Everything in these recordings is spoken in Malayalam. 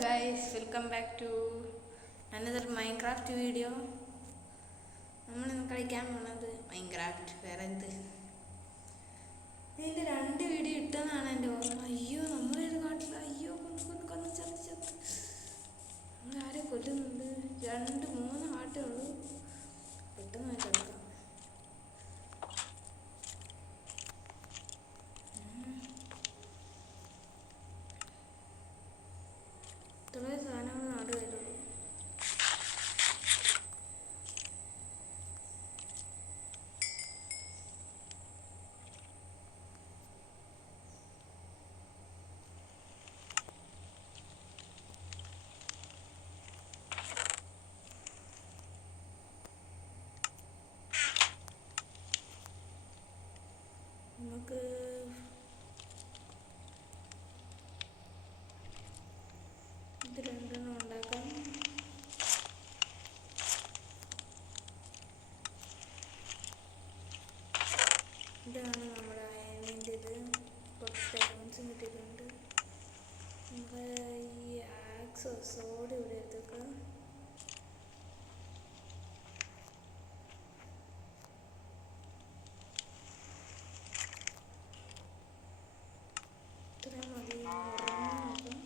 guys, welcome back to another Minecraft video. നമ്മൾ ഇന്ന് കളിക്കാൻ പോണത് മൈൻക്രാഫ്റ്റ്. വേറെ എന്ത് ഇതിൻ്റെ 2 വീഡിയോ ഇട്ടെന്നാണ് എൻ്റെ ഓർമ്മ. അയ്യോ, നമ്മളേത് കാട്ടില്ല. അയ്യോ, കൊന്ന് ചത്ത് നമ്മൾ ആരെ കൊല്ലുന്നുണ്ട്. 2-3 ആട്ടേ ഉള്ളൂ. പെട്ടെന്ന് കിടക്കാം. ഇത്രയും സാധനങ്ങൾ നാട് വരുള്ളൂ. നമുക്ക് ഇത് 2 ഉണ്ടാക്കാം. ഇതാണ് നമ്മുടെ അയണിൻ്റെ ഇത്. കുറച്ച് ഡയമണ്ട്സും കിട്ടിയിട്ടുണ്ട്. നമുക്ക് ഈ ആക്സോ സോഡ് ഇവിടെ എടുത്തേക്കാം. ഇത്രയും മതി. നോക്കാം.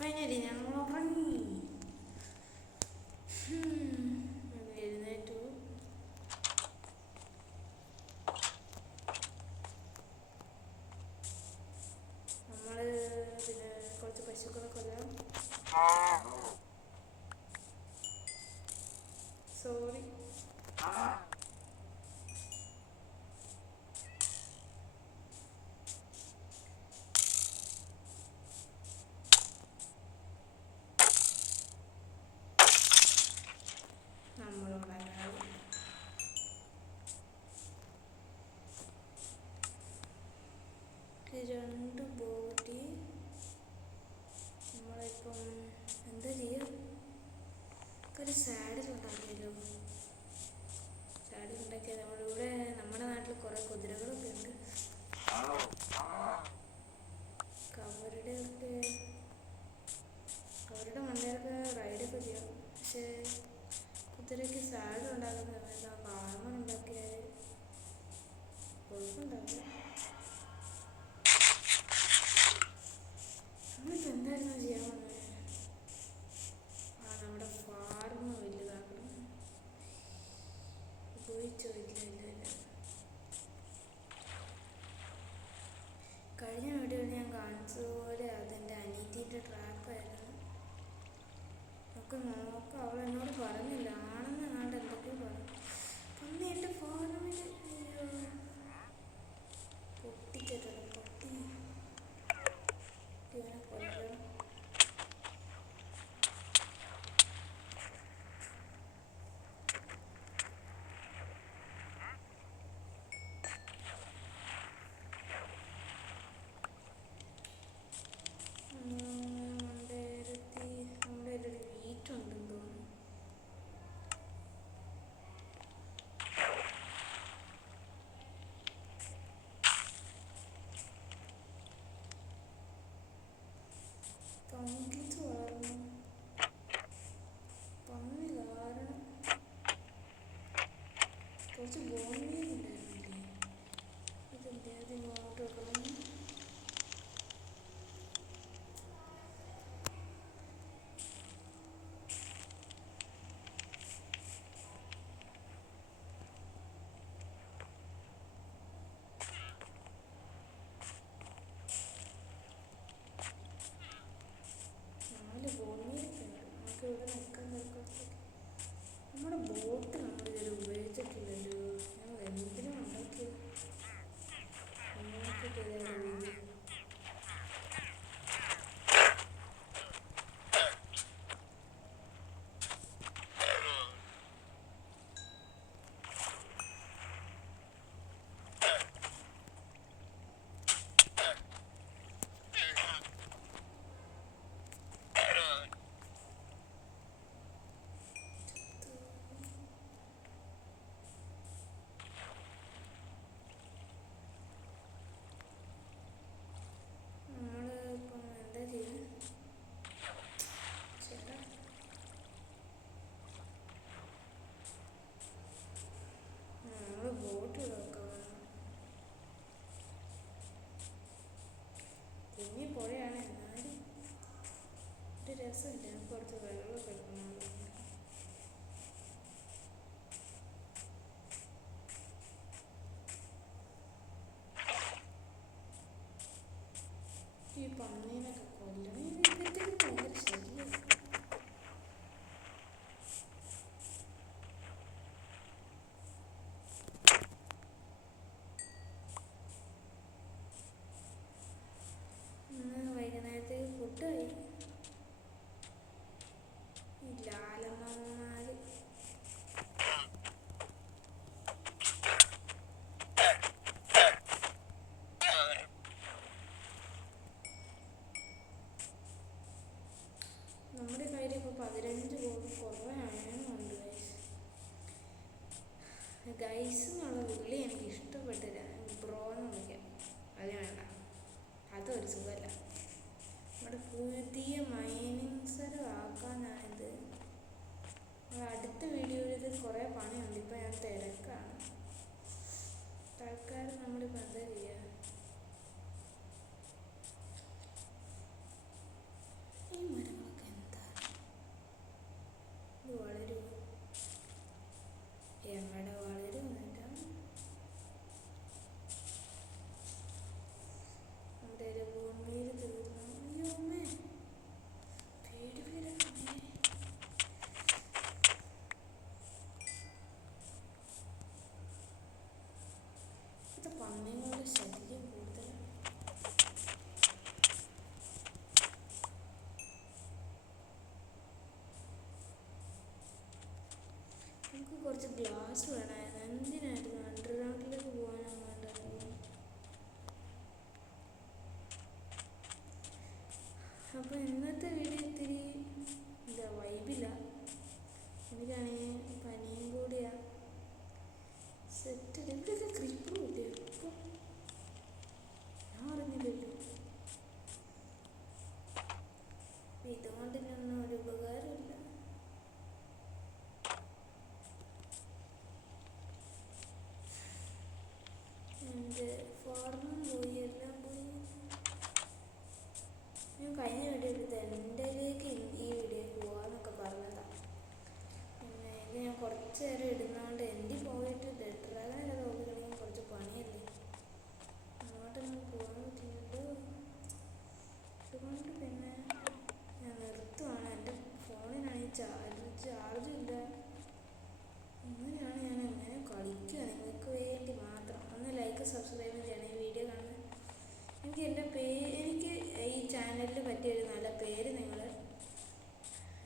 ഫൈനലി ഞങ്ങൾ ഉറങ്ങി. എഴുന്നേറ്റു. നമ്മൾ പിന്നെ കുറച്ച് പശുക്കളെ കൊല്ലാം. സോറി. രണ്ട് ബോഡി നമ്മളിപ്പം എന്താ ചെയ്യുക? ഒരു സാഡിൽ ഉണ്ടാക്കിയല്ലോ. സാഡിൽ ഉണ്ടാക്കിയാൽ നമ്മളിവിടെ നമ്മുടെ നാട്ടിൽ കുറേ കുതിരകളൊക്കെ ഉണ്ട്. അവരുടെ മണ്ടയിലൊക്കെ റൈഡൊക്കെ ചെയ്യാം. പക്ഷേ കുതിരയ്ക്ക് സാഡിൽ ഉണ്ടാക്കുന്ന സമയത്ത് ആർമർ ഉണ്ടാക്കിയാൽ കുഴപ്പമുണ്ടാവില്ല. നമ്മളിപ്പോൾ എന്തായിരുന്നു ചെയ്യാൻ വന്നത്? നമ്മുടെ ഫാർമ് വലുതാക്കണം. ഉപയോഗിച്ചോ? ഇല്ല. കഴിഞ്ഞ വീഡിയോയിൽ ഞാൻ കാണിച്ചതുപോലെ അതെൻ്റെ അനീതിൻ്റെ ട്രാപ്പായിരുന്നു. നമുക്ക് നോക്കാം. അവൾ എന്നോട് പറഞ്ഞില്ല, ആണെന്ന് കണ്ട് എന്തൊക്കെയോ പറഞ്ഞു. അന്ന് എൻ്റെ ഫാർമിൽ പൊട്ടിച്ചിട്ടുണ്ട്. ഇവനെ കൊല്ലണം. നമ്മുടെ ഒരു വീട്ടുണ്ടെന്ന് തോന്നുന്നു. ഈ പന്നീനൊക്കെ കൊല്ലണം. ഇതൊക്കെ ഭയങ്കര ശല്യം. ഇന്ന് വൈകുന്നേരത്തേക്ക് ഫുഡായി. ഈ ലാലമ്മമാര് നമ്മുടെ കയ്യിൽ ഇപ്പോൾ 15 കോടി കുറവാനുണ്ട്. ഗൈസ് എന്നുള്ള വിളി എനിക്ക് ഇഷ്ടപ്പെട്ടില്ല. ബ്രോ എന്ന് വിളിക്കാം, അത് വേണ്ട, അതൊരു സുഖമല്ല. നമ്മുടെ പുതിയ മൈനിങ് സ്ഥലമാക്കാനാണിത്. അടുത്ത വീഡിയോയിൽ ഇത് കുറേ പണിയുണ്ട്. ഇപ്പം ഞാൻ തിരക്കാണ്. തൽക്കാലം നമ്മളിപ്പോൾ എന്താ ചെയ്യുക? ഈ മരങ്ങളൊക്കെ എന്താ ഇത് വളരും? എവിടെ വളരും? നമ്മുടെ ഒരു ഭൂമിയിൽ തീർന്നു. അയ്യോ അമ്മേ, പേടി പേരൊക്കെ. ഇത് പന്നികളുടെ ശല്യം കൂടുതലാണ്. നമുക്ക് കുറച്ച് ഗ്ലാസ് വേണമായിരുന്നു. എന്തിനായിരുന്നു? അണ്ടർഗ്രൗണ്ടിലേക്ക് പോകാനാണ് വേണ്ടത്. അപ്പോൾ ഇന്നത്തെ വീഡിയോ ഇത്തിരി എന്താ വൈബില്ല. എനിക്കാണെങ്കിൽ പനിയും കൂടിയാ. സെറ്റ് ഇവിടെയൊക്കെ ക്രീപ്പറും ഇല്ലേ? ഇപ്പോൾ ഞാൻ അറിഞ്ഞില്ലല്ലോ. ഇതുകൊണ്ട് ഇതൊന്നും ഒരു ഉപകാരമില്ല. എൻ്റെ ഫോർമും പോയി, എല്ലാം പോയി. ഞാൻ കഴിഞ്ഞ വീഡിയോ എടുത്ത് എൻ്റെലേക്ക് ഈ വീഡിയോക്ക് പോകാമെന്നൊക്കെ പറഞ്ഞതാണ്. പിന്നെ ഇത് ഞാൻ കുറച്ച് നേരം ഇടുന്നതുകൊണ്ട് എൻ്റെ പോയിട്ട് ഡെഡ്രാഗനൊക്കെ നോക്കുകയാണെങ്കിൽ കുറച്ച് പണിയല്ലേ, അങ്ങോട്ടൊന്നും പോകാൻ പറ്റില്ലല്ലോ. അതുകൊണ്ട് പിന്നെ ഞാൻ നിർത്തുവാണ്. എൻ്റെ ഫോണിനാണെങ്കിൽ ചാർജും ഇല്ല. അങ്ങനെയാണ് ഞാൻ എങ്ങനെ കളിക്കുക നിങ്ങൾക്ക് വേണ്ടി മാത്രം. ഒന്ന് ലൈക്ക് സബ്സ്ക്രൈബ് ചെയ്യണം. ഈ വീഡിയോ കാണുന്നത് എനിക്ക് എനിക്ക് ഈ ചാനലിന് പറ്റിയൊരു നല്ല പേര് നിങ്ങൾ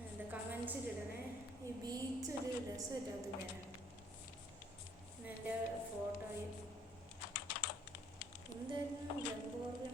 എന്താ കമൻസിൽ ഇടണേ. ഈ ബീച്ച് ഒരു രസമില്ലാത്ത പേരാണ്. പിന്നെ എൻ്റെ ഫോട്ടോയും എന്തായിരുന്നു ജംബോർഗൻ